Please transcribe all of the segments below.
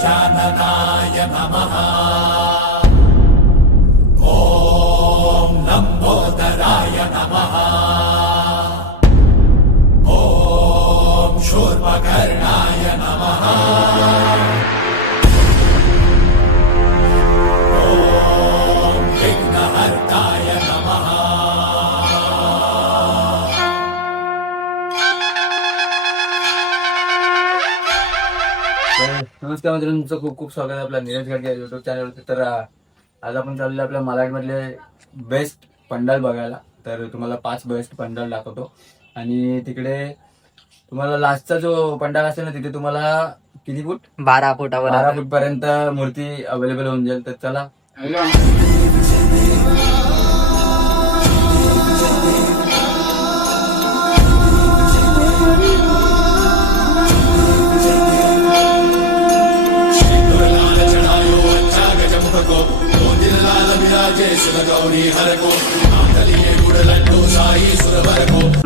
गजाननाय नमः ॐ लम्बोदराय नमः ॐ शूर्पकर्णाय नमः नमस्कार मित्रांनो तुमचं खूप खूप स्वागत आहे आपल्या नीरज गाडगे युट्यूब चॅनलवरती तर आज आपण चाललो आपल्या मलाडमधले बेस्ट पंडाल बघायला. तर तुम्हाला पाच बेस्ट पंडाल दाखवतो. आणि तिकडे तुम्हाला लास्टचा जो पंडाल असेल ना तिथे तुम्हाला किती फूट? बारा फुटावर बारा फूट पर्यंत मूर्ती अवेलेबल होऊन जाईल. तर चला.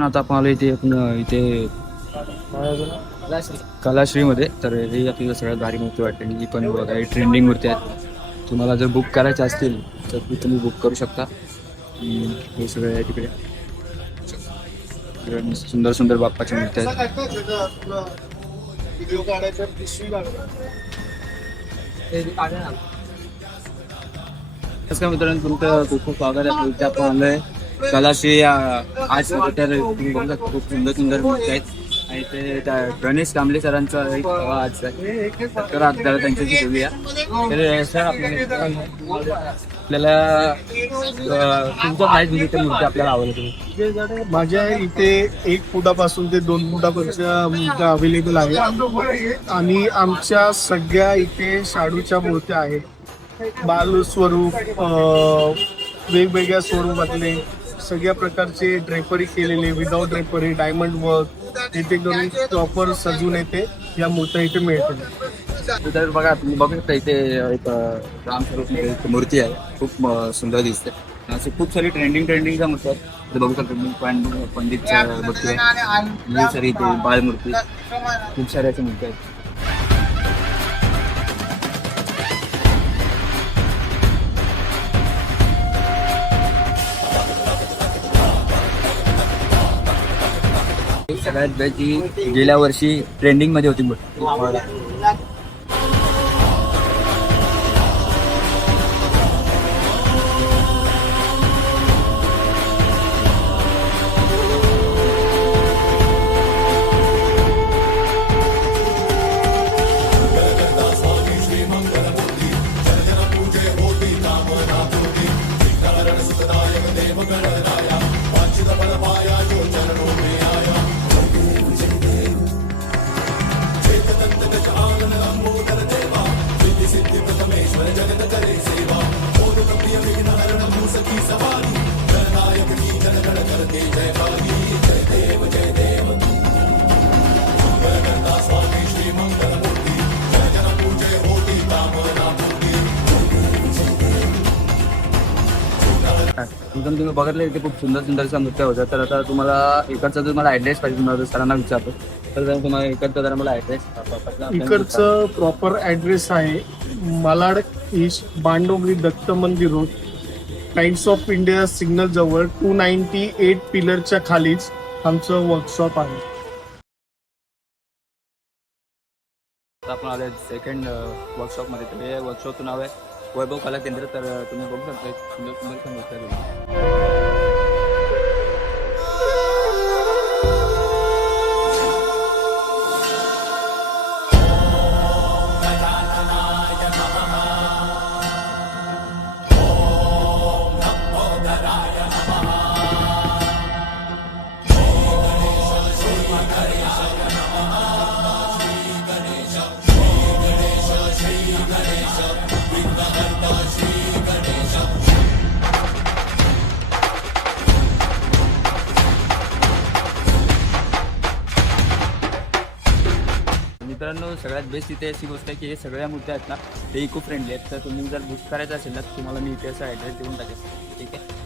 आता आपण आलो इथे आपण इथे कलाश्रीमध्ये. तर ही आपल्याला सगळ्यात भारी मूर्ती वाटते. ही पण बघा ट्रेंडिंग मूर्ती आहेत. तुम्हाला जर बुक करायचे असतील तर ती तुम्ही बुक करू शकता. हे सगळे आहे तिकडे. सुंदर सुंदर बाप्पाच्या मूर्ती आहेत. व्हिडिओ काढायचा पिशवी नमस्कार मित्रांनो तुमचं खूप खूप स्वागत आहे. इथे आपण आलोय कलाश्री आज तर तुम्ही बघू शकता खूप सुंदर सुंदर मूर्ती आहेत. आणि ते त्या गणेश कांबळे सरांचा एक आज आहे. तर आपल्याला त्यांच्याशी बोलूया. तर सर आपल्याला आपल्याला अं, तुमचं काय म्हणजे ते मूर्ती आपल्याला आवडली माझ्या इथे एक फुटापासून ते दोन फुटापर्यंत मूर्त्या अवेलेबल आहेत. आणि आमच्या सगळ्या इथे शाडूच्या मूर्त्या आहेत. बाल स्वरूप वेगवेगळ्या स्वरूपातले सगळ्या प्रकारचे ड्रेपरी केलेले विदाउट ड्रेपरी डायमंड वर्क इथे करून प्रॉपर सजून येते या मूर्त्या इथे मिळते तर बघा तुम्ही बघू शकता इथे एक रामस्वरूप मूर्ती आहे. खूप सुंदर दिसते. असे खूप सारे ट्रेंडिंग ट्रेंडिंगच्या मूर्ती आहेत. इथे बघू शकता तुम्ही पंडित मूर्ती आहे सारी इथे बाळमूर्ती खूप साऱ्या अशा मूर्ती आहेत. सगळ्यात बेस्ट जी गेल्या वर्षी ट्रेंडिंगमध्ये होती. एकदम तुम्ही बघितलं इथे खूप सुंदर सुंदरच्या मूर्त्या होत्या तर आता तुम्हाला इकडचा जर मला ॲड्रेस पाहिजे तुम्हाला सरांना विचारतो. तर जर तुम्हाला इकडचा जरा मला ॲड्रेस इकडचं प्रॉपर ॲड्रेस आहे Malad east Bandogari Datta Mandir road Times of India signal जवळ टू नाईन्टी एट पिलरच्या खालीच आमचं वर्कशॉप आहे. आपण आले सेकंड वर्कशॉपमध्ये तर हे वर्कशॉपचं नाव आहे वैभव कला केंद्र तर अं, तुम्ही बघू शकता एक सुंदर सुंदर मूर्त्या मित्रांनो सगळ्यात बेस्ट इथे अशी गोष्ट आहे की हे सगळ्या मूर्त्या आहेत ना ते इको फ्रेंडली आहेत. तर तुम्ही जर बुक करायचं असेल ना तर तुम्हाला मी इथे असा ॲड्रेस देऊन टाकेल ठीक आहे?